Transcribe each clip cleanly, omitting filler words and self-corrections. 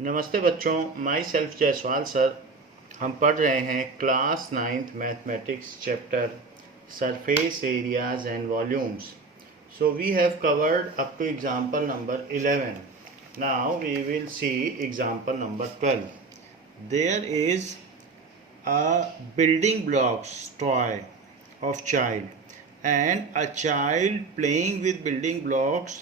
नमस्ते बच्चों, my self Jaiswal sir. हम पढ़ रहे हैं class 9th mathematics chapter surface areas and volumes. So we have covered up to example number 11. Now we will see example number 12. There is a building blocks toy of child and a child playing with building blocks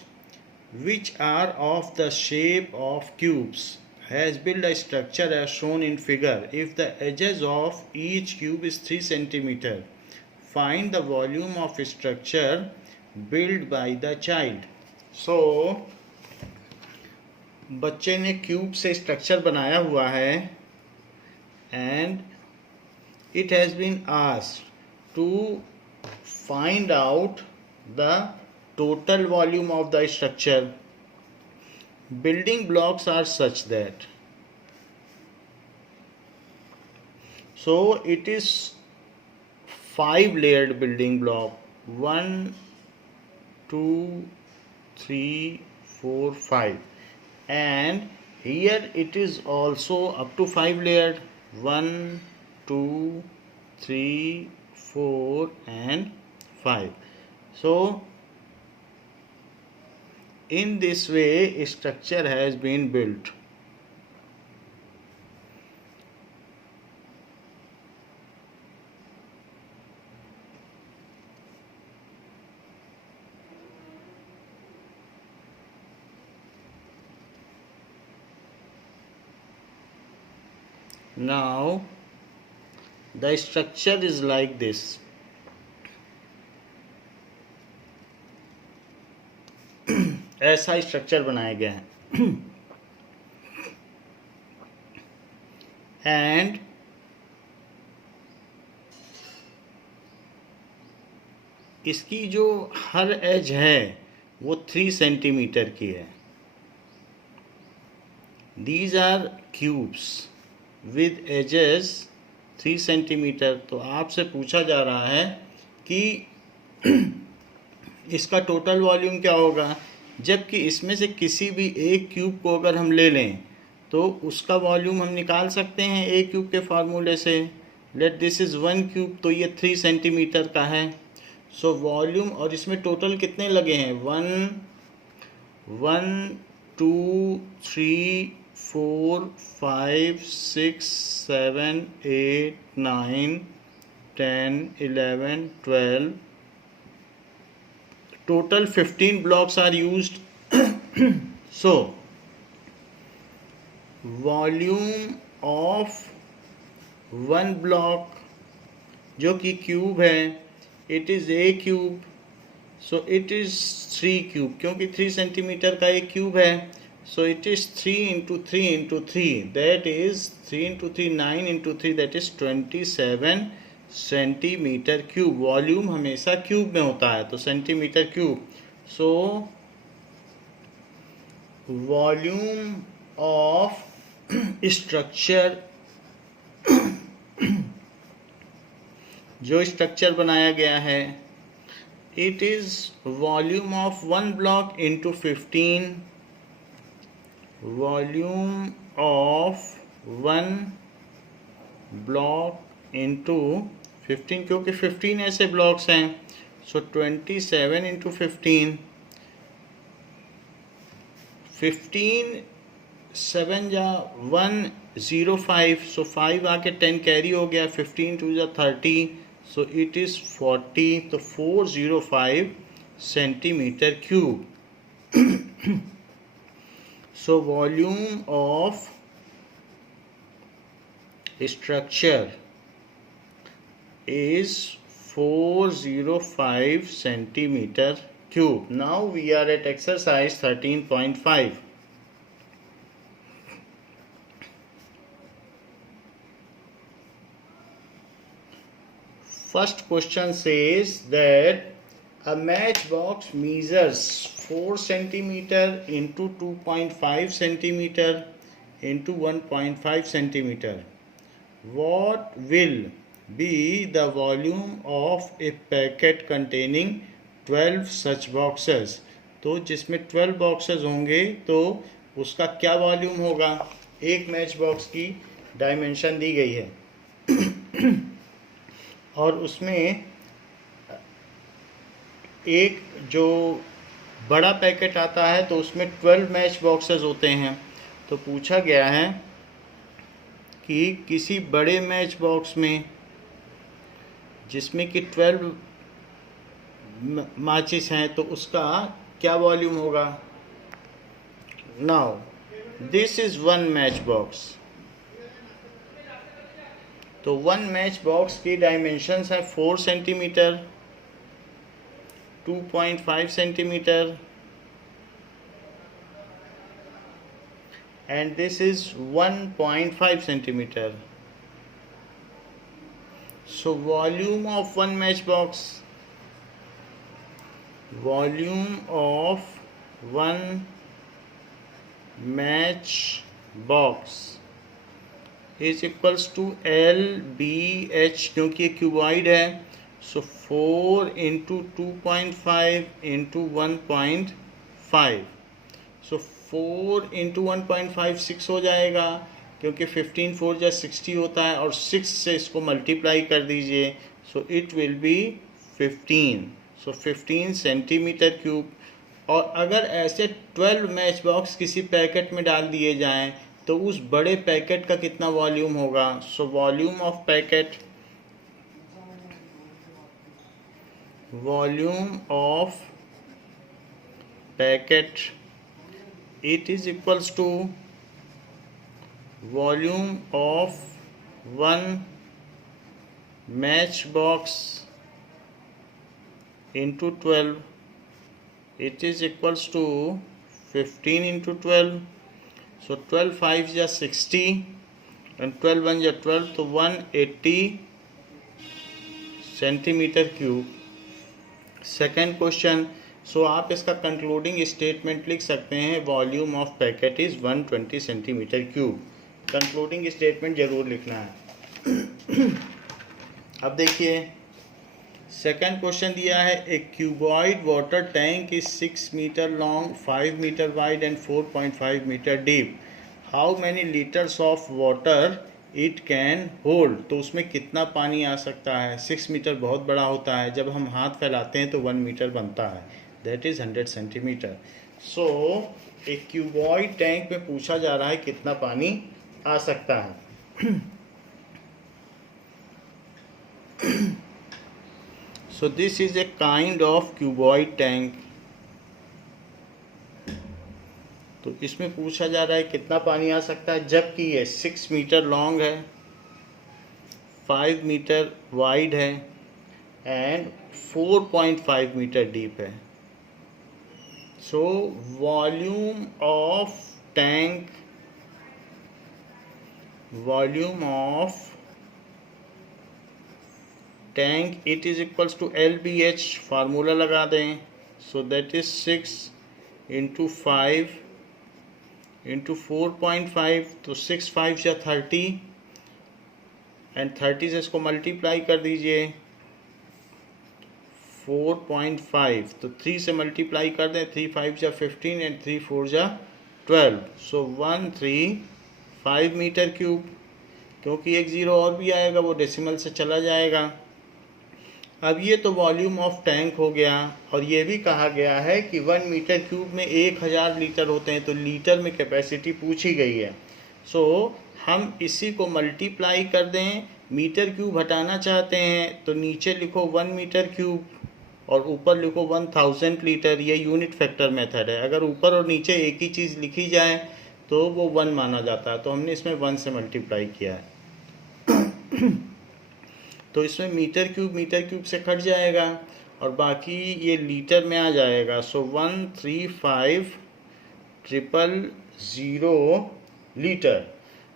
which are of the shape of cubes has built a structure as shown in figure. If the edges of each cube is 3 centimeter, find the volume of structure built by the child. So बच्चे ने cube से structure बनाया हुआ है and it has been asked to find out the total volume of the structure. Building blocks are such that so it is 5 layered building block, 1 2 3 4 5, and here it is also up to 5 layered, 1 2 3 4 and 5. So in this way structure has been built. Now the structure is like this. ऐसा structure बनाया गया है and इसकी जो हर as है वो 3 centimetre की है. These are cubes with edges 3 centimetre. तो आपसे पूछा जा रहा है कि इसका टोटल वॉल्यूम क्या होगा, जबकि इसमें से किसी भी एक क्यूब को अगर हम ले लें तो उसका वॉल्यूम हम निकाल सकते हैं एक क्यूब के फार्मूले से. लेट दिस इज़ 1 क्यूब, तो ये 3 सेंटीमीटर का है. सो वॉल्यूम, और इसमें टोटल कितने लगे हैं, 1 2 3 4 5 6 7 8 9 10 11 12. Total 15 blocks are used. So volume of one block जो कि क्यूब है, it is a cube, so it is 3 cube, क्योंकि 3 सेंटीमीटर का एक क्यूब है. So it is 3 into 3 into 3, that is 3 into 3 9 into 3, that is 27 centimetre cube. Volume हमेशा cube में होता है, तो centimetre cube. So volume of structure, जो स्ट्रक्चर बनाया गया है, it is volume of 1 block into 15. Volume of 1 block into 15, क्योंकि 15 ऐसे ब्लॉक्स हैं. सो 27 इंटू 15, 15 7 जा 105. सो 5 आके 10 कैरी हो गया, 15 2 जा 30, सो इट इज़ 40. तो 405 centimetre cube. So volume of structure is 405 centimeter cube. Now we are at exercise 13.5. First question says that a matchbox measures 4 centimeter into 2.5 centimeter into 1.5 centimeter. What will be the volume of a packet containing 12 such boxes? तो जिसमें 12 boxes होंगे तो उसका क्या volume होगा। एक match box की dimension दी गई है और उसमें एक जो बड़ा पैकेट आता है तो उसमें 12 मैच बॉक्सेस होते हैं। तो पूछा गया है कि किसी बड़े मैच बॉक्स में जिसमें कि 12 माचिस हैं तो उसका क्या वॉल्यूम होगा। Now this is one match box. तो वन मैच बॉक्स की डायमेंशंस है 4 centimetre, 2.5 centimetre and this is 1.5 centimeter. So volume of one match box, volume of one match box is equals to LBH, क्योंकि ये cuboid है। सो 4 into 2.5 into 1.5, सो 4 into 1.5 6 हो जाएगा, क्योंकि 15 4 जा 60 होता है, और 6 से इसको मल्टीप्लाई कर दीजिए, so it will be 15, so 15 centimetre cube. और अगर ऐसे 12 मैच बॉक्स किसी पैकेट में डाल दिए जाएं तो उस बड़े पैकेट का कितना वॉल्यूम होगा। सो volume of packet, volume of packet it is equals to volume of one match box into 12, it is equals to 15 into 12, so 12 5 is 60 and 12 1 is 12, तो 180 centimetre cube. Second question, so आप इसका concluding statement लिख सकते हैं, volume of packet is 120 centimetre cube. Concluding statement जरूर लिखना है। अब देखिए सेकंड क्वेश्चन दिया है, a cuboid water tank is 6 metre long, 5 metre wide and 4.5 metre deep. How many litres of water it can hold. तो उसमें कितना पानी आ सकता है। 6 मीटर बहुत बड़ा होता है, जब हम हाथ फैलाते हैं तो 1 मीटर बनता है, दैट इज़ 100 सेंटीमीटर। सो एक क्यूबॉइड टैंक में पूछा जा रहा है कितना पानी आ सकता है। So this is a kind of cuboid tank. तो इसमें पूछा जा रहा है कितना पानी आ सकता है, जबकि ये 6 मीटर लॉन्ग है, 5 मीटर वाइड है एंड 4.5 मीटर डीप है। So volume of tank, volume of tank it is equals to LBH, formula लगा दें। So that is 6 into 5 into 4.5, तो 6 5 या 30 एंड 30 से इसको मल्टीप्लाई कर दीजिए, 4.5, तो 3 से मल्टीप्लाई कर दें, 3 5 या 15 एंड 3 4 या 12, सो 135 मीटर क्यूब। क्योंकि एक ज़ीरो और भी आएगा, वो डेसिमल से चला जाएगा। अब ये तो वॉल्यूम ऑफ टैंक हो गया, और ये भी कहा गया है कि 1 मीटर क्यूब में 1000 लीटर होते हैं, तो लीटर में कैपेसिटी पूछी गई है। सो हम इसी को मल्टीप्लाई कर दें, मीटर क्यूब हटाना चाहते हैं तो नीचे लिखो 1 मीटर क्यूब और ऊपर लिखो 1000 लीटर। ये यूनिट फैक्टर मेथड है, अगर ऊपर और नीचे एक ही चीज़ लिखी जाए तो वो 1 माना जाता है, तो हमने इसमें 1 से मल्टीप्लाई किया है। तो इसमें मीटर क्यूब से कट जाएगा और बाकी ये लीटर में आ जाएगा। So 135,000 litre.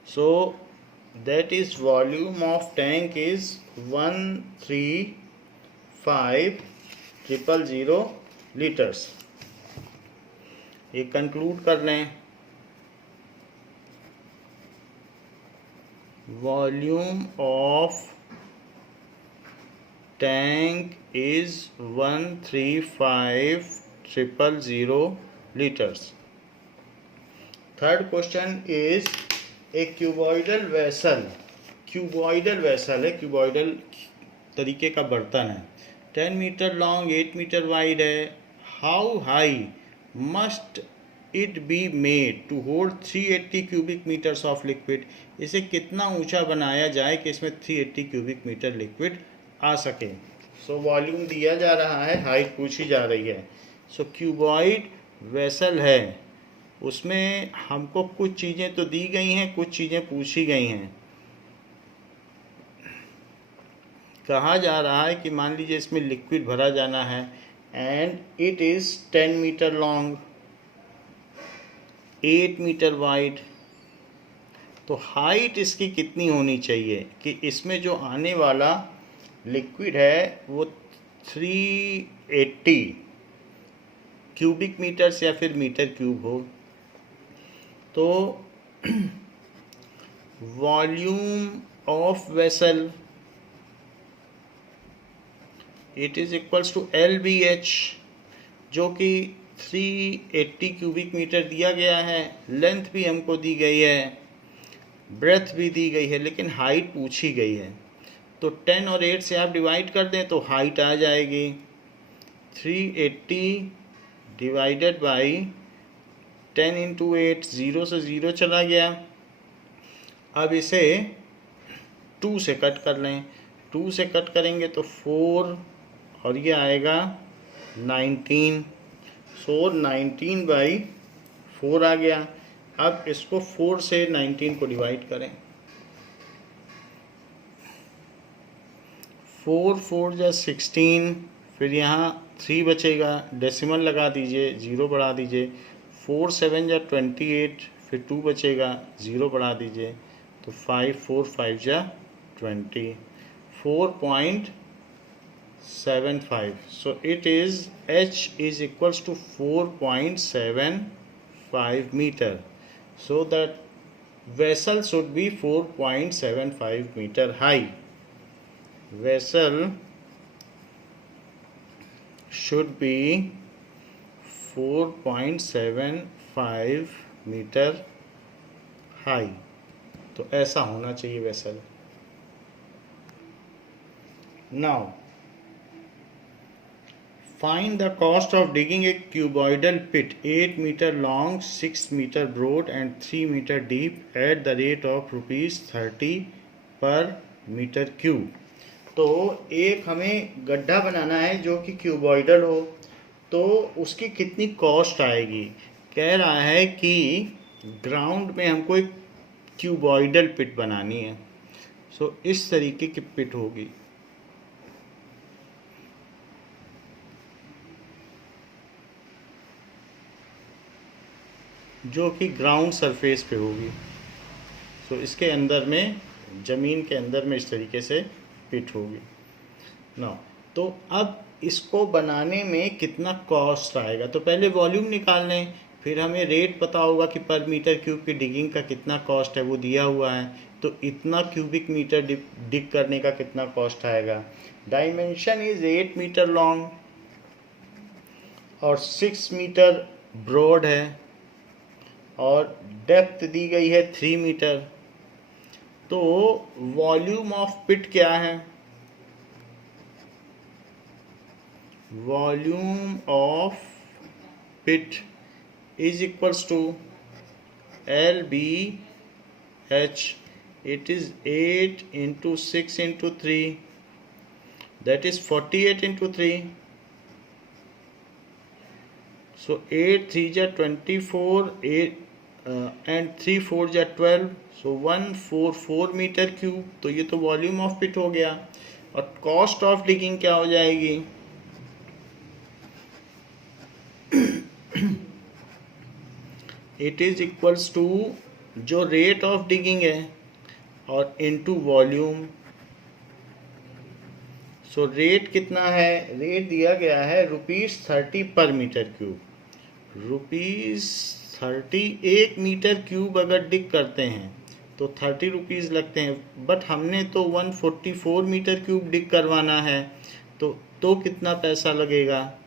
So that is volume of tank is 135,000 litres. ये कंक्लूड कर लें, volume of tank is 135,000 liters। Third question is a cuboidal vessel है, क्यूबॉइडल तरीके का बर्तन है, 10 मीटर लॉन्ग, 8 मीटर वाइड है। How high must it be made to hold 380 cubic metres of liquid. इसे कितना ऊंचा बनाया जाए कि इसमें 380 क्यूबिक मीटर लिक्विड आ सके। सो वॉल्यूम दिया जा रहा है, हाइट पूछी जा रही है। सो क्यूबॉइड वेसल है, उसमें हमको कुछ चीज़ें तो दी गई हैं, कुछ चीज़ें पूछी गई हैं। कहा जा रहा है कि मान लीजिए इसमें लिक्विड भरा जाना है and it is 10 metre long, 8 metre wide. तो हाइट इसकी कितनी होनी चाहिए कि इसमें जो आने वाला लिक्विड है वो 380 क्यूबिक मीटर्स या फिर मीटर क्यूब हो। तो volume of vessel it is equals to LBH, जो कि 380 क्यूबिक मीटर दिया गया है। लेंथ भी हमको दी गई है, ब्रेथ भी दी गई है, लेकिन हाइट पूछी गई है। तो 10 और 8 से आप डिवाइड कर दें तो हाइट आ जाएगी 380 डिवाइडेड बाई 10 इंटू 8, 0 से 0 चला गया। अब इसे 2 से कट कर लें, 2 से कट करेंगे तो 4 और ये आएगा 19। सो 19 बाई 4 आ गया। अब इसको 4 से 19 को डिवाइड करें, 4 4 जा 16, फिर यहाँ 3 बचेगा, डेसिमल लगा दीजिए, 0 बढ़ा दीजिए। 4 7 जा 28, फिर 2 बचेगा, 0 बढ़ा दीजिए, तो 5 4 5 जा 20, 4.75। So it is H is equals to 4.75 meter. So that vessel should be 4.75 meter high. Vessel should be 4.75 meter high. तो ऐसा होना चाहिए vessel. Now find the cost of digging a cuboidal pit 8 meter long, 6 meter broad and 3 meter deep at the rate of ₹30 per meter cube। तो एक हमें गड्ढा बनाना है जो कि क्यूबॉइडल हो, तो उसकी कितनी कॉस्ट आएगी। कह रहा है कि ग्राउंड में हमको एक क्यूबॉइडल पिट बनानी है। सो इस तरीके की पिट होगी, जो कि ग्राउंड सरफेस पे होगी। सो इसके अंदर में, ज़मीन के अंदर में इस तरीके से पिट होगी ना। तो अब इसको बनाने में कितना कॉस्ट आएगा, तो पहले वॉल्यूम निकाल लें, फिर हमें रेट पता होगा कि पर मीटर क्यूब की डिगिंग का कितना कॉस्ट है, वो दिया हुआ है। तो इतना क्यूबिक मीटर डिग करने का कितना कॉस्ट आएगा। डायमेंशन इज 8 मीटर लॉन्ग और 6 मीटर ब्रॉड है और डेप्थ दी गई है 3 मीटर। तो वॉल्यूम ऑफ पिट क्या है, volume of pit is equals to LBH. It is 8 into 6 into 3, that is 48 into 3. So 8 3 ja 24, 8 and 3 4 ja 12, so 144 metre cube. तो ये तो वॉल्यूम ऑफ पिट हो गया। और कॉस्ट ऑफ डिगिंग क्या हो जाएगी, इट इज इक्वल्स टू जो रेट ऑफ डिगिंग है और इनटू वॉल्यूम। सो रेट कितना है, रेट दिया गया है ₹30 पर मीटर क्यूब। ₹30 1 मीटर क्यूब अगर डिग करते हैं तो ₹30 लगते हैं, बट हमने तो 144 मीटर क्यूब डिग करवाना है, तो कितना पैसा लगेगा।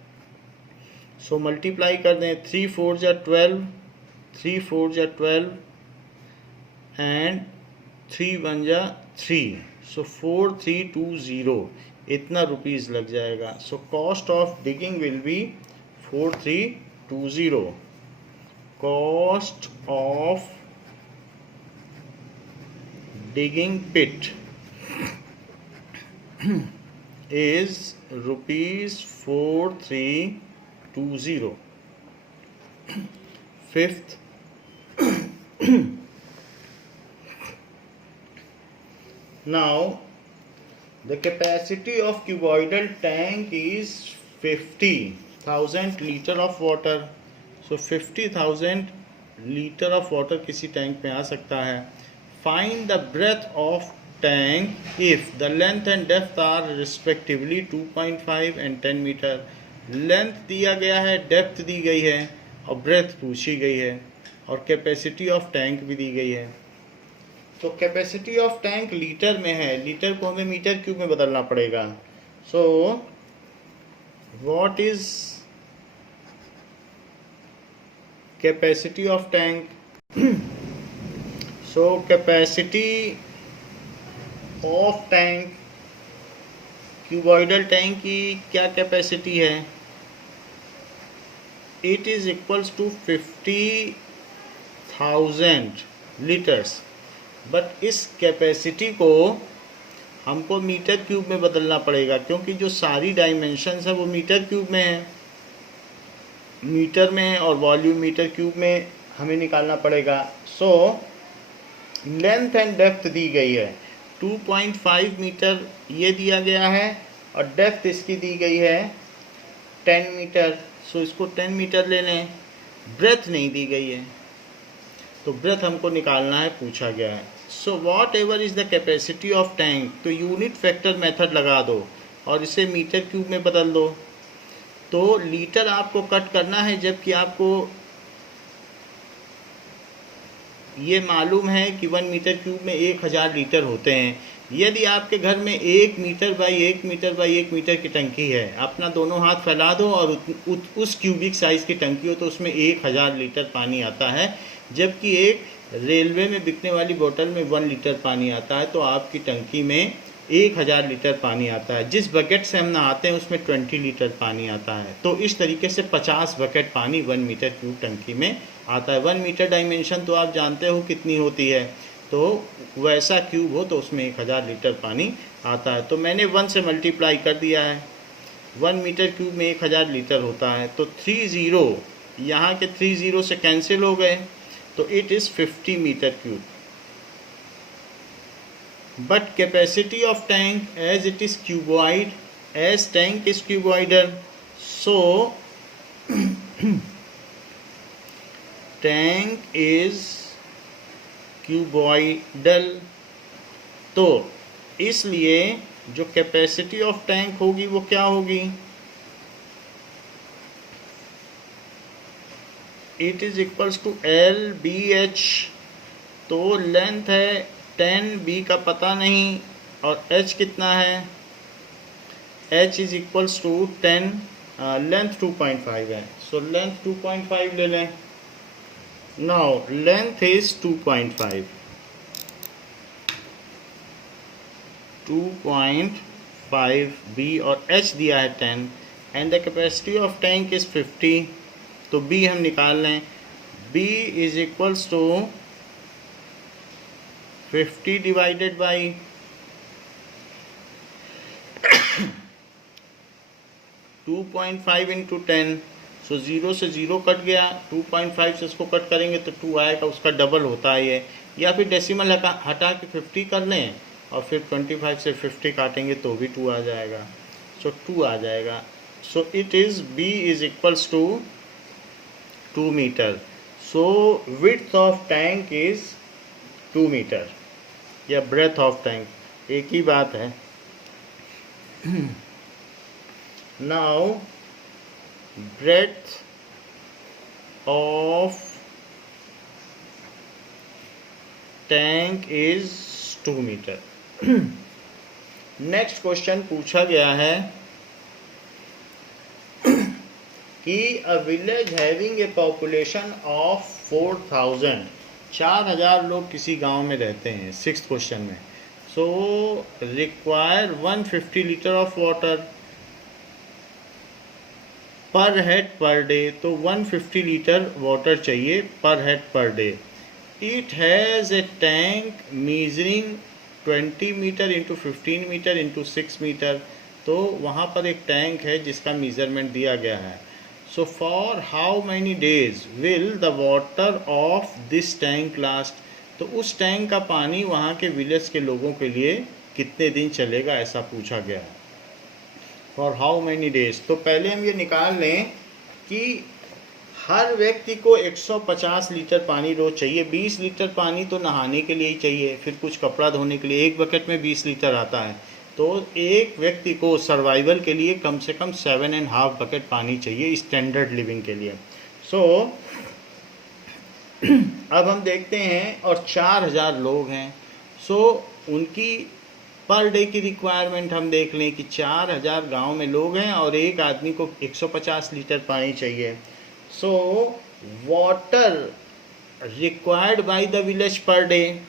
सो मल्टीप्लाई कर दें, 3 4 जा 12, 3 4 जा 12 एंड 3 1 जा 3, सो 4320 इतना रुपीज़ लग जाएगा. So cost of digging will be 4320. Cost of digging pit is rupees 4320. Fifth, now the capacity of cuboidal tank is 50,000 liter of water. So 50,000 litre of water किसी tank में आ सकता है. Find the breadth of tank if the length and depth are respectively 2.5 and 10 metre. Length दिया गया है, depth दी गई है और ब्रेथ पूछी गई है और कैपेसिटी ऑफ टैंक भी दी गई है. तो कैपेसिटी ऑफ टैंक लीटर में है, लीटर को हमें मीटर क्यूब में बदलना पड़ेगा. So what is capacity of tank? So capacity of tank, cuboidal tank की क्या कैपेसिटी है? It is equals to 50,000 litres. But इस कैपेसिटी को हमको मीटर क्यूब में बदलना पड़ेगा क्योंकि जो सारी डायमेंशंस है वो मीटर क्यूब में है, मीटर में और वॉल्यूम मीटर क्यूब में हमें निकालना पड़ेगा. सो लेंथ एंड डेप्थ दी गई है 2.5 मीटर ये दिया गया है और डेप्थ इसकी दी गई है 10 मीटर. सो इसको 10 मीटर ले लें. ब्रेथ नहीं दी गई है तो ब्रेथ हमको निकालना है, पूछा गया है. So what ever is the capacity of tank, तो यूनिट फैक्टर मेथड लगा दो और इसे मीटर क्यूब में बदल दो. तो लीटर आपको कट करना है जबकि आपको ये मालूम है कि 1 मीटर क्यूब में 1000 लीटर होते हैं. यदि आपके घर में 1 metre by 1 metre by 1 metre की टंकी है, अपना दोनों हाथ फैला दो और उस क्यूबिक साइज़ की टंकी हो तो उसमें 1000 लीटर पानी आता है. जबकि एक रेलवे में बिकने वाली बोतल में 1 लीटर पानी आता है. तो आपकी टंकी में 1000 लीटर पानी आता है. जिस बकेट से हम नहाते हैं उसमें 20 लीटर पानी आता है. तो इस तरीके से 50 बकेट पानी 1 मीटर क्यूब टंकी में आता है. 1 मीटर डायमेंशन तो आप जानते हो कितनी होती है, तो वैसा क्यूब हो तो उसमें 1000 लीटर पानी आता है. तो मैंने 1 से मल्टीप्लाई कर दिया है. 1 मीटर क्यूब में 1000 लीटर होता है. तो 30 यहाँ के 30 से कैंसिल हो गए तो it is 50 metre cube. But capacity of tank as it is cuboid, as tank is cuboidal, so tank is cuboidal. तो इसलिए जो कैपेसिटी ऑफ टैंक होगी वो क्या होगी? It is equals to LBH. तो लेंथ है 10, B का पता नहीं और H कितना है? H is equals to 10, length 2.5 है. सो लेंथ 2.5 ले लें. नाउ लेंथ इज 2.5 B और H दिया है 10 and the capacity of tank is 50. तो B हम निकाल लें. B is equals to 50 divided by 2.5 into 10. So 0 से 0 कट गया, 2.5 से इसको कट करेंगे तो 2 आएगा, उसका डबल होता है ये. या फिर डेसिमल हटा के 50 कर लें और फिर 25 से 50 काटेंगे तो भी 2 आ जाएगा. सो 2 आ जाएगा. So it is B is equals to 2 metre. So width of tank is 2 metre या ब्रेथ ऑफ टैंक, एक ही बात है. Now breadth of tank is 2 metre. Next question पूछा गया है कि a village having a population of 4,000, 4,000 लोग किसी गांव में रहते हैं, 6th क्वेश्चन में। So require 150 litre of water per head per day, तो 150 लीटर वाटर चाहिए per head per day. It has a tank measuring 20 metre into 15 metre into 6 metre, तो वहाँ पर एक टैंक है जिसका मेज़रमेंट दिया गया है। So for how many days will the water of this tank last, तो उस टैंक का पानी वहाँ के विलेज के लोगों के लिए कितने दिन चलेगा, ऐसा पूछा गया है। फॉर हाउ मैनी डेज, तो पहले हम ये निकाल लें कि हर व्यक्ति को 150 लीटर पानी रोज चाहिए। 20 लीटर पानी तो नहाने के लिए ही चाहिए, फिर कुछ कपड़ा धोने के लिए, एक बकेट में 20 लीटर आता है, तो एक व्यक्ति को सर्वाइवल के लिए कम से कम 7.5 बकेट पानी चाहिए स्टैंडर्ड लिविंग के लिए। सो अब हम देखते हैं, और 4,000 लोग हैं, सो उनकी पर डे की रिक्वायरमेंट हम देख लें कि 4,000 गांव में लोग हैं और एक आदमी को 150 लीटर पानी चाहिए। So water required by the village पर day,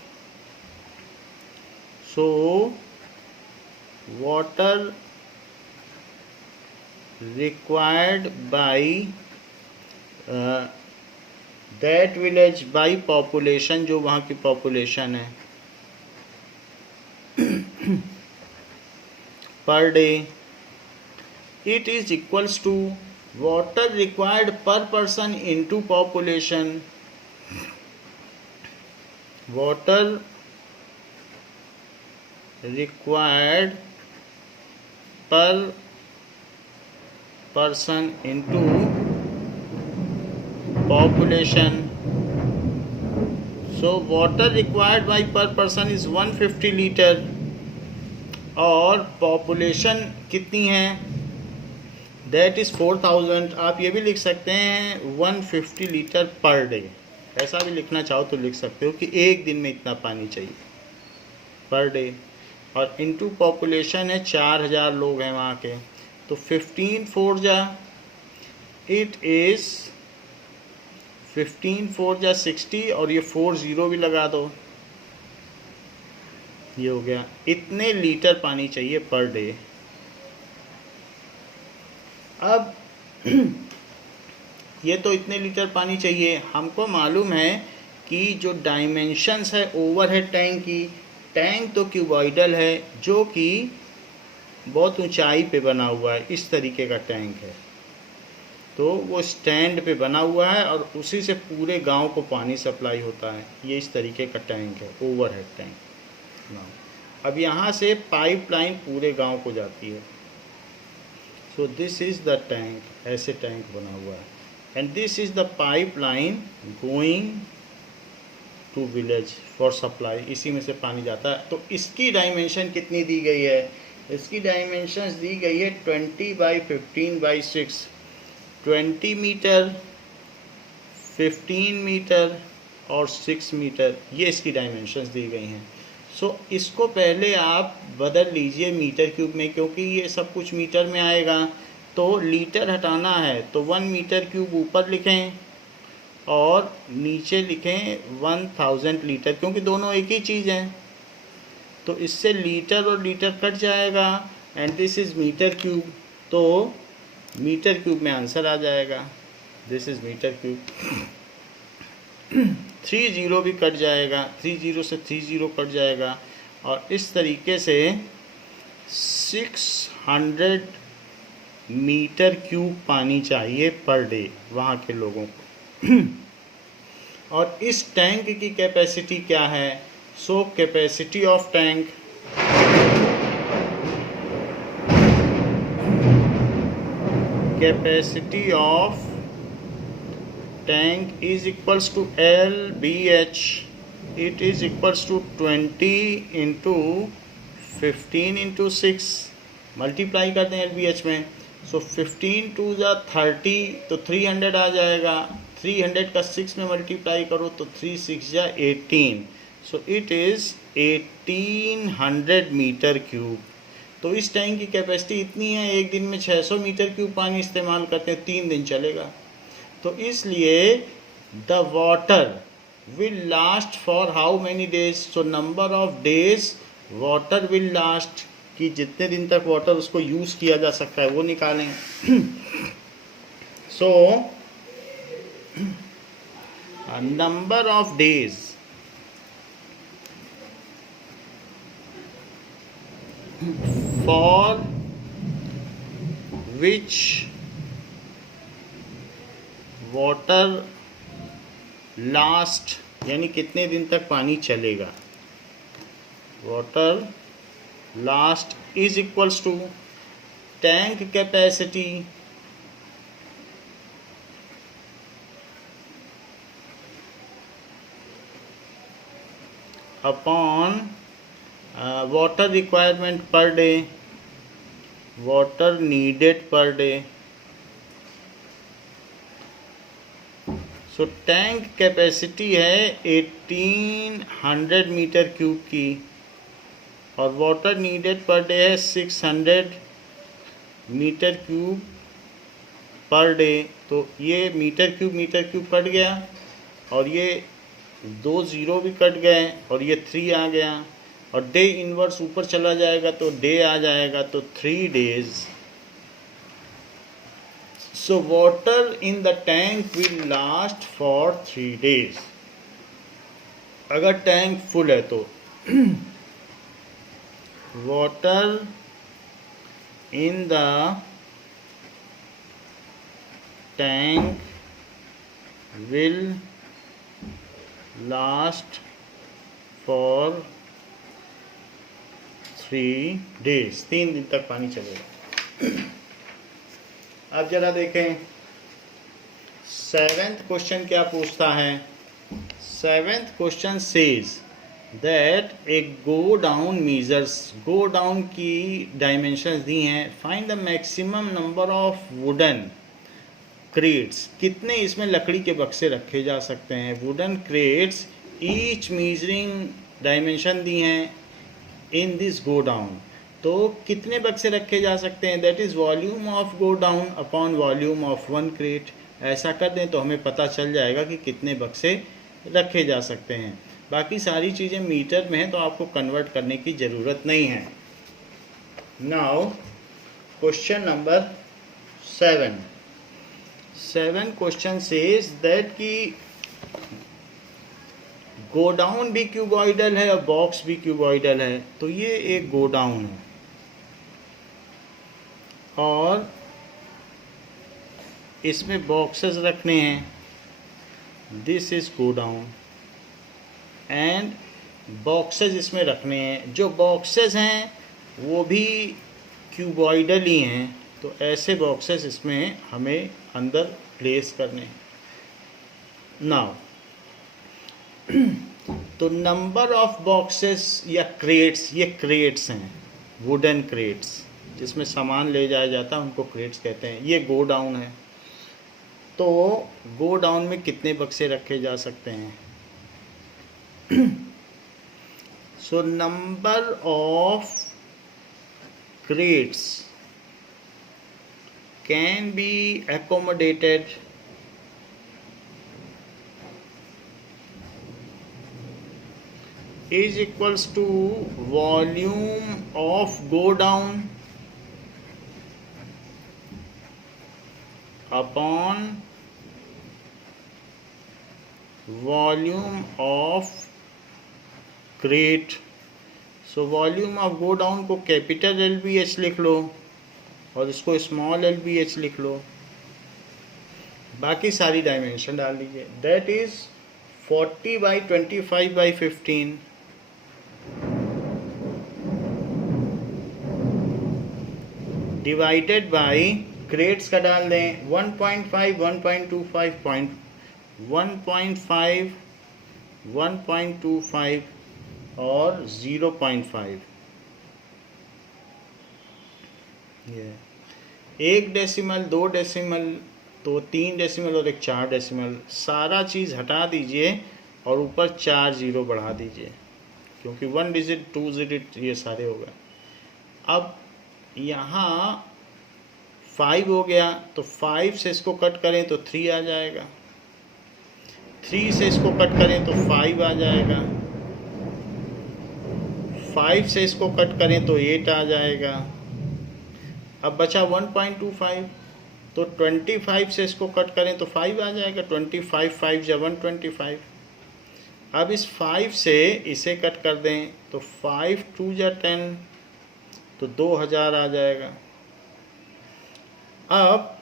so water required by that village by population, जो वहाँ की पॉपुलेशन है, per day, it is equals to water required per person into population, water required per person into population. So water required by per person is 150 litre, और population कितनी है, that is 4,000। आप ये भी लिख सकते हैं 150 लीटर पर डे, ऐसा भी लिखना चाहो तो लिख सकते हो कि एक दिन में इतना पानी चाहिए पर डे, और इनटू पॉपुलेशन है 4,000 लोग हैं वहाँ के, तो 15 4 जा, इट इज़ 15 4 जा 60, और ये 40 भी लगा दो, ये हो गया, इतने लीटर पानी चाहिए पर डे। अब ये तो इतने लीटर पानी चाहिए, हमको मालूम है कि जो डायमेंशंस है ओवरहेड टैंक की, टैंक तो क्यूबॉइडल है जो कि बहुत ऊंचाई पे बना हुआ है, इस तरीके का टैंक है, तो वो स्टैंड पे बना हुआ है और उसी से पूरे गांव को पानी सप्लाई होता है। ये इस तरीके का टैंक है, ओवरहेड टैंक। अब यहाँ से पाइपलाइन पूरे गांव को जाती है, so this is the tank, ऐसे टैंक बना हुआ है, and this is the pipeline going to village for supply, इसी में से पानी जाता है। तो इसकी डायमेंशन कितनी दी गई है, इसकी डायमेंशंस दी गई है 20 बाई 15 बाई 6, 20 मीटर, 15 मीटर और 6 मीटर, ये इसकी डायमेंशंस दी गई हैं। सो इसको पहले आप बदल लीजिए मीटर क्यूब में, क्योंकि ये सब कुछ मीटर में आएगा, तो लीटर हटाना है तो 1 मीटर क्यूब ऊपर लिखें और नीचे लिखें 1000 लीटर, क्योंकि दोनों एक ही चीज़ हैं, तो इससे लीटर और लीटर कट जाएगा, and this is metre cube, तो मीटर क्यूब में आंसर आ जाएगा, दिस इज़ मीटर क्यूब। 30 भी कट जाएगा, 30 से 30 कट जाएगा, और इस तरीके से 600 मीटर क्यूब पानी चाहिए पर डे वहाँ के लोगों को। और इस टैंक की कैपेसिटी क्या है, so capacity of tank, capacity of tank is equals to LBH, it is equals to 20 into 15 into 6, multiply करते हैं LBH में, सो 15 2 जा 30, तो 300 आ जाएगा, 300 का 6 में मल्टीप्लाई करो तो 3 6 जा 18, so it is 1800 metre cube. तो इस टैंक की कैपेसिटी इतनी है, एक दिन में 600 मीटर क्यूब पानी इस्तेमाल करते हैं, 3 दिन चलेगा। तो इसलिए the water will last for how many days, so number of days water will last, कि जितने दिन तक वाटर उसको यूज किया जा सकता है वो निकालें। So number of days for which water last, यानी कितने दिन तक पानी चलेगा, water last is equals to tank capacity upon water requirement per day, water needed per day. So tank capacity है 1800 मीटर क्यूब की और वाटर नीडेड पर डे है 600 मीटर क्यूब पर डे। तो ये मीटर क्यूब कट गया और ये 2 जीरो भी कट गए और ये 3 आ गया और डे इनवर्स ऊपर चला जाएगा तो डे आ जाएगा, तो 3 days. So water in the tank will last for 3 days. अगर टैंक फुल है तो water in the tank will last for 3 days, 3 दिन तक पानी चलेगा। अब जरा देखें 7th क्वेश्चन क्या पूछता है। 7th question says that a godown measures, godown की डायमेंशंस दी हैं। Find the maximum number of wooden crates, कितने इसमें लकड़ी के बक्से रखे जा सकते हैं। Wooden crates each measuring dimension दी हैं इन दिस गो डाउन, तो कितने बक्से रखे जा सकते हैं। That is volume of go down upon volume of 1 crate. ऐसा कर दें तो हमें पता चल जाएगा कि कितने बक्से रखे जा सकते हैं। बाकी सारी चीज़ें मीटर में हैं तो आपको कन्वर्ट करने की ज़रूरत नहीं है। Now question number 7 question says that कि गोडाउन भी क्यूबॉइडल है और बॉक्स भी क्यूबॉइडल है। तो ये एक गोडाउन है और इसमें बॉक्सेस रखने हैं। This is godown and boxes इसमें रखने हैं। जो बॉक्सेस हैं वो भी क्यूबॉइडल ही हैं, तो ऐसे बॉक्सेस इसमें हमें अंदर प्लेस करने हैं। नाउ तो नंबर ऑफ बॉक्सेस या क्रेट्स, ये क्रेट्स हैं, वुडन क्रेट्स जिसमें सामान ले जाया जाता है उनको क्रेट्स कहते हैं। ये गो डाउन है, तो गो डाउन में कितने बक्से रखे जा सकते हैं। सो number of crates can be accommodated is equals to volume of go down upon volume of crate। So volume of go down को कैपिटल LBH लिख लो और इसको स्मॉल LBH लिख लो, बाकी सारी डायमेंशन डाल दीजिए। That is 40/25/15 divided by crates का डाल दें 1.5, 1.25, 1.5, 1.25 और 0.5। ये 1 डेसिमल, 2 डेसिमल, तो 3 डेसिमल और एक 4 डेसिमल, सारा चीज़ हटा दीजिए और ऊपर 4 जीरो बढ़ा दीजिए, क्योंकि 1 डिजिट 2 डिजिट ये सारे हो गए। अब यहाँ 5 हो गया तो 5 से इसको कट करें तो 3 आ जाएगा। 3 से इसको कट करें तो 5 आ जाएगा, 5 से इसको कट करें तो 8 आ जाएगा। अब बचा 1.25, तो 25 से इसको कट करें तो 5 आ जाएगा, 25 5 जा 125। अब इस 5 से इसे कट कर दें तो 5 2 जा 10, तो 2000 आ जाएगा। अब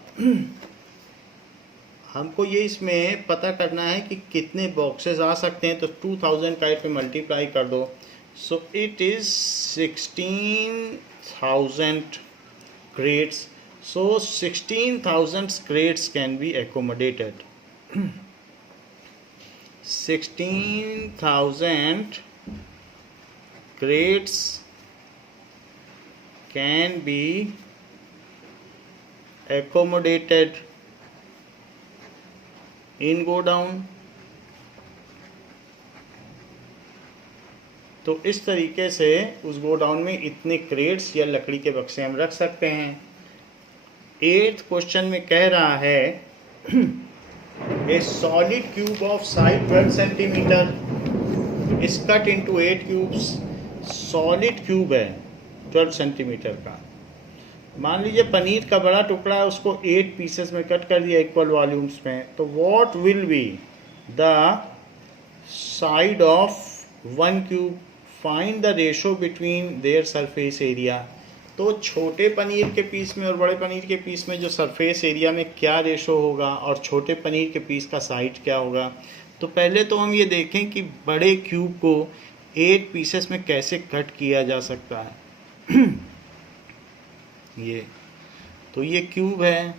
हमको ये इसमें पता करना है कि कितने बॉक्सेस आ सकते हैं, तो 2000 का पे मल्टीप्लाई कर दो। सो it is 16,000 crates. So 16,000 crates can be accommodated. 16,000 crates can be accommodated in godown. तो इस तरीके से उस गोडाउन में इतने क्रेट्स या लकड़ी के बक्से हम रख सकते हैं। 8th क्वेश्चन में कह रहा है ए solid cube of size 12 centimetre is cut into 8 cubes. Solid cube है 12 सेंटीमीटर का। मान लीजिए पनीर का बड़ा टुकड़ा है, उसको 8 पीसेस में कट कर दिया इक्वल वॉल्यूम्स में, तो what will be the side of 1 cube, find the ratio between their surface area. तो छोटे पनीर के पीस में और बड़े पनीर के पीस में जो सरफेस एरिया में क्या रेशो होगा और छोटे पनीर के पीस का साइज क्या होगा। तो पहले तो हम ये देखें कि बड़े क्यूब को 8 पीसेस में कैसे कट किया जा सकता है। ये क्यूब है,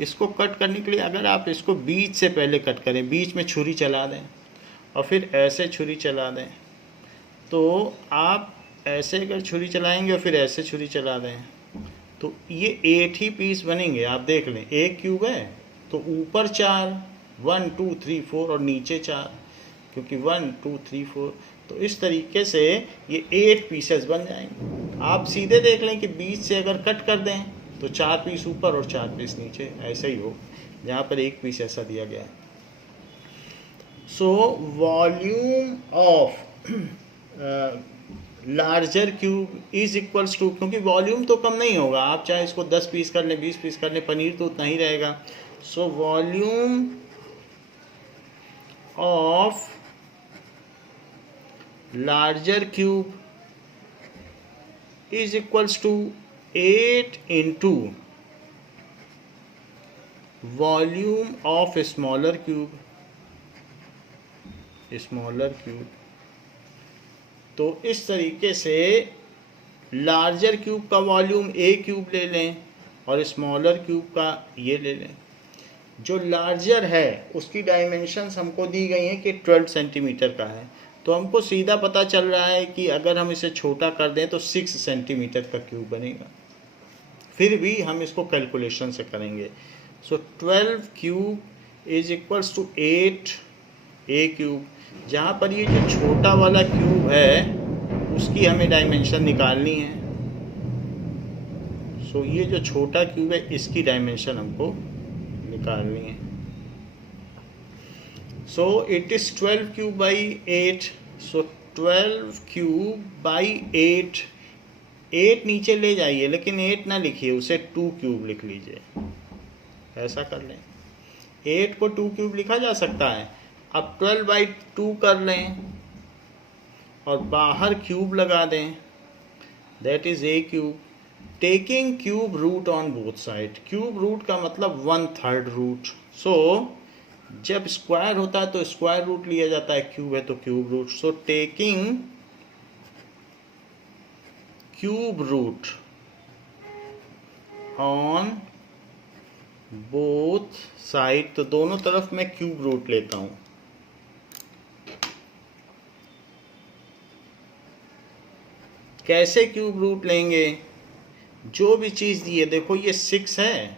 इसको कट करने के लिए अगर आप इसको बीच से पहले कट करें, बीच में छुरी चला दें और फिर ऐसे छुरी चला दें, तो आप ऐसे अगर छुरी चलाएंगे और फिर ऐसे छुरी चला दें तो ये 8 ही पीस बनेंगे। आप देख लें, एक क्यूब है तो ऊपर 4 1 2 3 4 और नीचे 4, क्योंकि 1 2 3 4, तो इस तरीके से ये 8 पीसेस बन जाएंगे। आप सीधे देख लें कि बीच से अगर कट कर दें तो 4 पीस ऊपर और 4 पीस नीचे, ऐसे ही हो जहाँ पर एक पीस ऐसा दिया गया है। So volume of larger cube is equals to, क्योंकि वॉल्यूम तो कम नहीं होगा, आप चाहे इसको 10 पीस कर लें 20 पीस कर लें, पनीर तो उतना ही रहेगा। So volume of larger cube is equals to 8 into volume of smaller cube. तो इस तरीके से लार्जर क्यूब का वॉल्यूम ए क्यूब ले लें और स्मॉलर क्यूब का ये ले लें। जो लार्जर है उसकी डायमेंशंस हमको दी गई हैं कि 12 सेंटीमीटर का है, तो हमको सीधा पता चल रहा है कि अगर हम इसे छोटा कर दें तो 6 सेंटीमीटर का क्यूब बनेगा। फिर भी हम इसको कैलकुलेशन से करेंगे। So 12 cube is equals to 8 a cube. जहाँ पर ये जो छोटा वाला क्यूब है उसकी हमें डायमेंशन निकालनी है। सो ये जो छोटा क्यूब है इसकी डायमेंशन हमको निकालनी है। सो it is 12 cube by 8। So 12 cube by 8, 8 नीचे ले जाइए लेकिन 8 ना लिखिए, उसे 2 क्यूब लिख लीजिए। ऐसा कर लें, 8 को 2 क्यूब लिखा जा सकता है। अब 12 बाई 2 कर लें और बाहर क्यूब लगा दें, that is a cube. Taking cube root on both side. Cube root का मतलब 1/3 रूट। सो जब स्क्वायर होता है तो स्क्वायर रूट लिया जाता है, क्यूब है तो cube root. So taking cube root on both side, तो दोनों तरफ मैं क्यूब रूट लेता हूं। कैसे क्यूब रूट लेंगे? जो भी चीज़ दी है, देखो ये 6 है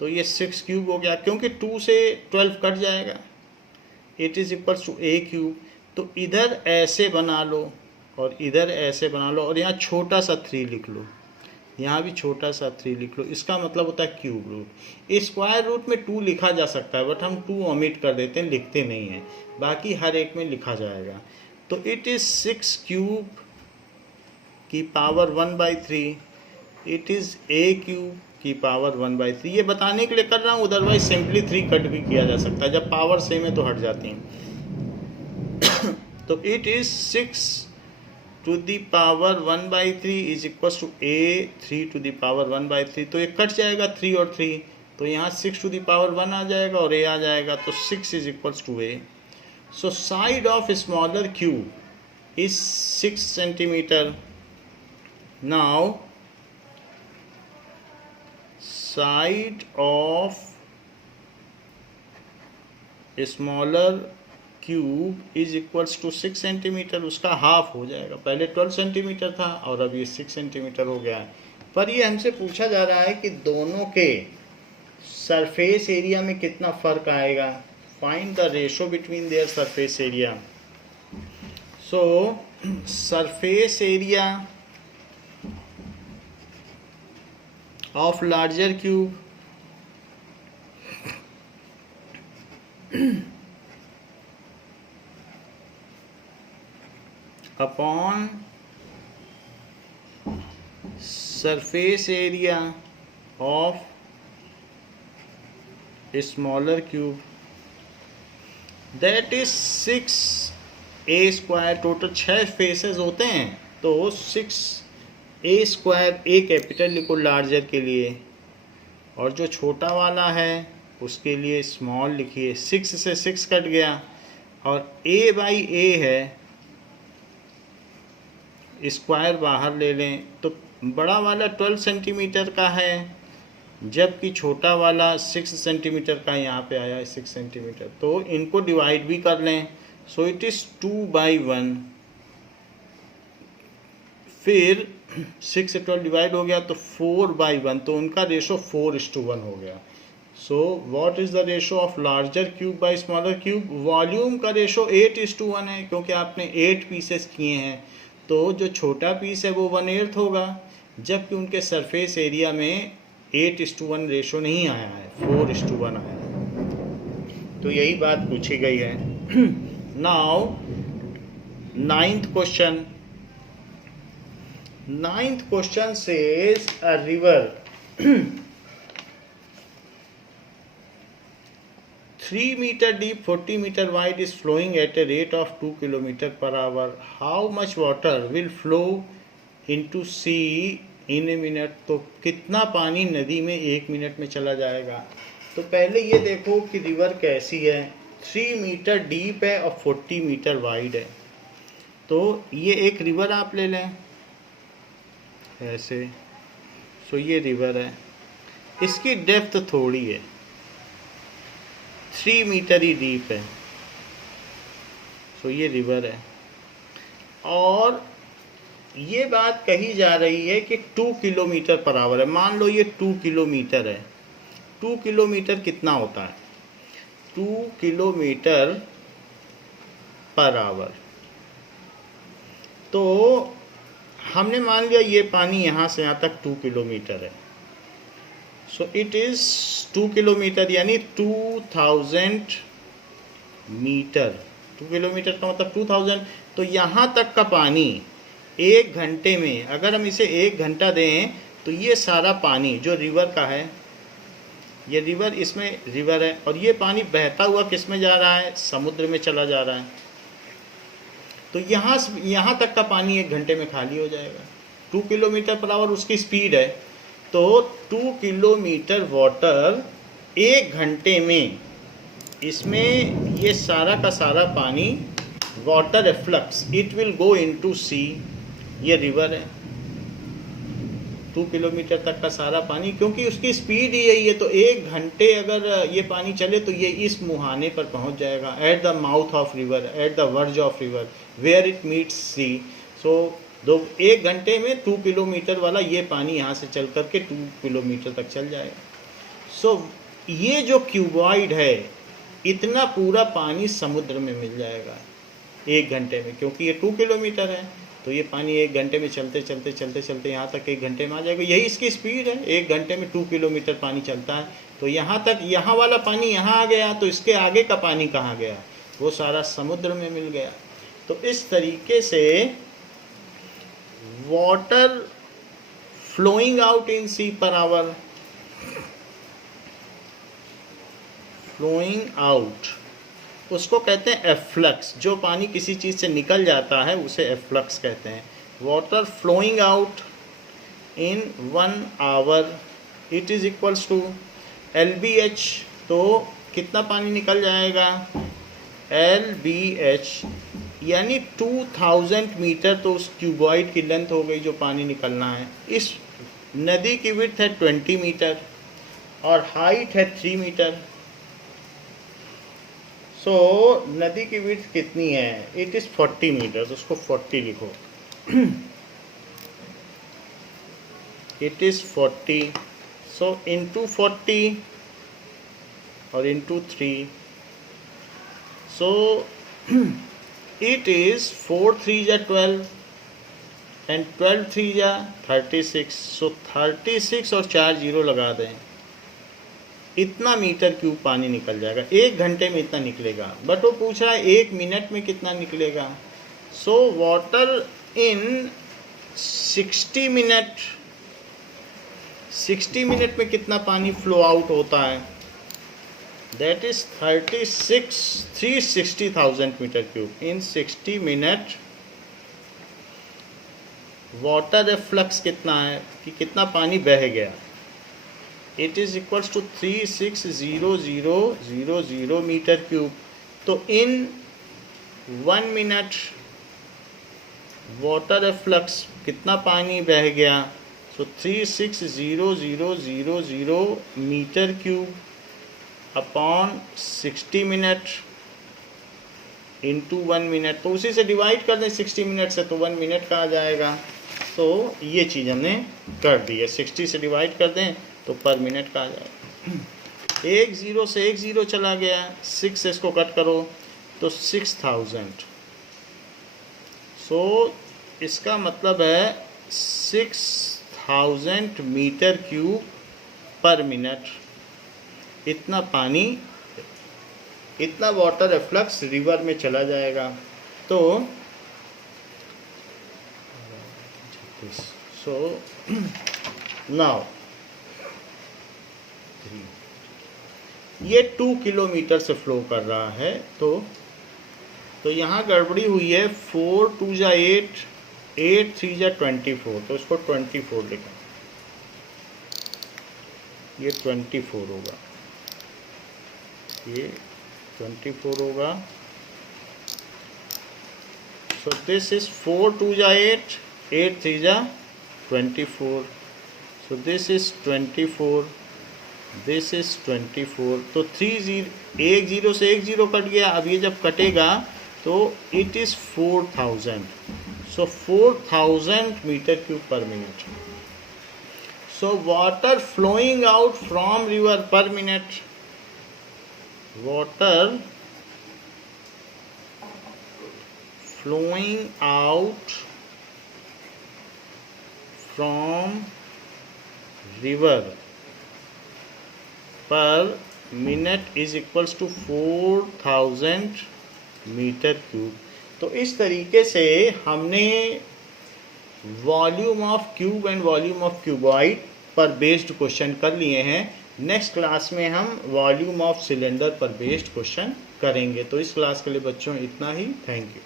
तो ये 6 क्यूब हो गया, क्योंकि 2 से 12 कट जाएगा। It is equals to a cube. तो इधर ऐसे बना लो और इधर ऐसे बना लो और यहाँ छोटा सा 3 लिख लो। यहाँ भी छोटा सा 3 लिख लो, इसका मतलब होता है क्यूब रूट। स्क्वायर रूट में 2 लिखा जा सकता है बट हम 2 ओमिट कर देते हैं, लिखते नहीं हैं, बाकी हर एक में लिखा जाएगा। तो इट इज़ 6 क्यूब की power 1/3, it is a cube की पावर 1/3। ये बताने के लिए कर रहा हूँ, अदरवाइज सिंपली 3 कट भी किया जा सकता है, जब पावर सेम है तो हट जाती हैं। तो it is 6 to the power 1/3 is equal to a 3 to the power 1/3। तो ये कट जाएगा 3 और 3, तो यहाँ 6 टू दी पावर 1 आ जाएगा और ए आ जाएगा, तो 6 is equal to a. So side of smaller cube is 6 centimetre. Now side of smaller cube is equals to 6 centimetre, उसका हाफ हो जाएगा। पहले 12 सेंटीमीटर था और अब ये 6 सेंटीमीटर हो गया है। पर ये हमसे पूछा जा रहा है कि दोनों के सरफेस एरिया में कितना फ़र्क आएगा। Find the ratio between their surface area. So surface area of larger cube upon surface area of a smaller cube, that is 6a square। Total 6 faces होते हैं, तो 6a स्क्वायर, a कैपिटल लिखो larger के लिए, और जो छोटा वाला है उसके लिए स्मॉल लिखिए। 6 से 6 कट गया, और a/a है, स्क्वायर बाहर ले लें, तो बड़ा वाला 12 सेंटीमीटर का है, जबकि छोटा वाला 6 सेंटीमीटर का यहाँ पे आया है 6 सेंटीमीटर। तो इनको डिवाइड भी कर लें, सो इट इज़ 2/1। फिर 6 से 12 डिवाइड हो गया तो 4/1, तो उनका रेशो 4:1 हो गया। So what is the ratio of larger cube by smaller cube? Volume का रेशो 8:1 है, क्योंकि आपने 8 पीसेस किए हैं, तो जो छोटा पीस है वो 1/8 होगा, जबकि उनके सरफेस एरिया में 8:1 रेशो नहीं आया है, 4:1 आया है। तो यही बात पूछी गई है। Now 9th question. 9th question says a river 3 meter deep, 40 meter wide is flowing at a rate of 2 km/h. How much water will flow into sea in a minute? तो कितना पानी नदी में 1 मिनट में चला जाएगा? तो पहले ये देखो कि रिवर कैसी है। 3 मीटर डीप है और 40 मीटर वाइड है। तो ये एक रिवर आप ले लें ऐसे। सो ये रिवर है, इसकी डेप्थ थोड़ी है, 3 मीटर ही डीप है। सो ये रिवर है, और ये बात कही जा रही है कि 2 km/h है। मान लो ये 2 किलोमीटर है। 2 किलोमीटर कितना होता है? 2 km/h। तो हमने मान लिया ये पानी यहाँ से यहाँ तक 2 किलोमीटर है। सो इट इज़ 2 किलोमीटर, यानी 2000 मीटर। 2 किलोमीटर का मतलब 2000। तो यहाँ तक का पानी 1 घंटे में, अगर हम इसे 1 घंटा दें तो ये सारा पानी जो रिवर का है, ये रिवर, इसमें रिवर है, और ये पानी बहता हुआ किस में जा रहा है? समुद्र में चला जा रहा है। तो यहाँ तक का पानी 1 घंटे में खाली हो जाएगा। 2 km/h उसकी स्पीड है, तो 2 किलोमीटर वाटर 1 घंटे में, इसमें ये सारा का सारा पानी water efflux, it will go into sea. ये रिवर है, 2 किलोमीटर तक का सारा पानी, क्योंकि उसकी स्पीड ही यही है। तो 1 घंटे अगर ये पानी चले तो ये इस मुहाने पर पहुंच जाएगा, at the mouth of river, at the verge of river where it meets sea. So 1 घंटे में 2 किलोमीटर वाला ये पानी यहाँ से चल करके 2 किलोमीटर तक चल जाएगा। सो ये जो क्यूबॉइड है, इतना पूरा पानी समुद्र में मिल जाएगा 1 घंटे में, क्योंकि ये 2 किलोमीटर है। तो ये पानी 1 घंटे में चलते चलते चलते चलते यहाँ तक 1 घंटे में आ जाएगा। यही इसकी स्पीड है, 1 घंटे में 2 किलोमीटर पानी चलता है। तो यहाँ तक, यहाँ वाला पानी यहाँ आ गया, तो इसके आगे का पानी कहाँ गया? वो सारा समुद्र में मिल गया। तो इस तरीके से water flowing out in C per hour, flowing out, उसको कहते हैं एफ्लक्स। जो पानी किसी चीज़ से निकल जाता है उसे एफ्लक्स कहते हैं। Water flowing out in 1 hour it is equals to LBH। तो कितना पानी निकल जाएगा? LBH यानी 2000 मीटर, तो उस क्यूबॉइड की लेंथ हो गई जो पानी निकलना है। इस नदी की विड्थ है 20 मीटर और हाइट है 3 मीटर। सो नदी की विड्थ कितनी है? इट इज़ 40 मीटर, तो उसको 40 लिखो। इट इज़ 40, सो इंटू 40 और इंटू 3, सो it is 4 3 जा 12 and 12 3 जा 36, so 36 और 4 जीरो लगा दें, इतना मीटर क्यूब पानी निकल जाएगा। 1 घंटे में इतना निकलेगा। बट वो पूछ रहा है 1 मिनट में कितना निकलेगा। So water in 60 minute, 60 minute में कितना पानी फ्लो आउट होता है? That is 360,000 metre cube in 60 minute. Water efflux कितना है कि कितना पानी बह गया? It is equals to 360000 metre cube. तो इन 1 मिनट वाटर एफ्लक्स कितना पानी बह गया? So 360000 metre cube upon 60 minute into 1 minute. तो उसी से डिवाइड कर दें 60 मिनट से, तो 1 मिनट का आ जाएगा। तो ये चीज़ हमने कर दी है। 60 से डिवाइड कर दें तो पर मिनट का आ जाएगा। 1 0 से 1 0 चला गया, 6 से इसको कट करो तो 6000। सो इसका मतलब है 6000 मीटर क्यूब पर मिनट। इतना पानी, इतना वाटर एफ्लक्स रिवर में चला जाएगा। तो सो नाउ ये 2 किलोमीटर से फ्लो कर रहा है। तो यहाँ गड़बड़ी हुई है। 4 2 जा 8, 8 3 जा 24, तो इसको 24 लिखा। ये 24 होगा, ये 24 होगा। सो दिस इज 4 2 जा 8, 8 3 जा 24, so this is 24, this is 24। तो 1 0 से 1 0 कट गया। अब ये जब कटेगा तो it is 4000। So 4000 metre cube per minute. So water flowing out from river per minute, water flowing out from river per minute is equals to 4000 metre cube. तो इस तरीके से हमने volume of cube and volume of cuboid पर based question कर लिए हैं। Next class में हम वॉल्यूम ऑफ सिलेंडर पर बेस्ड क्वेश्चन करेंगे। तो इस क्लास के लिए बच्चों इतना ही। Thank you.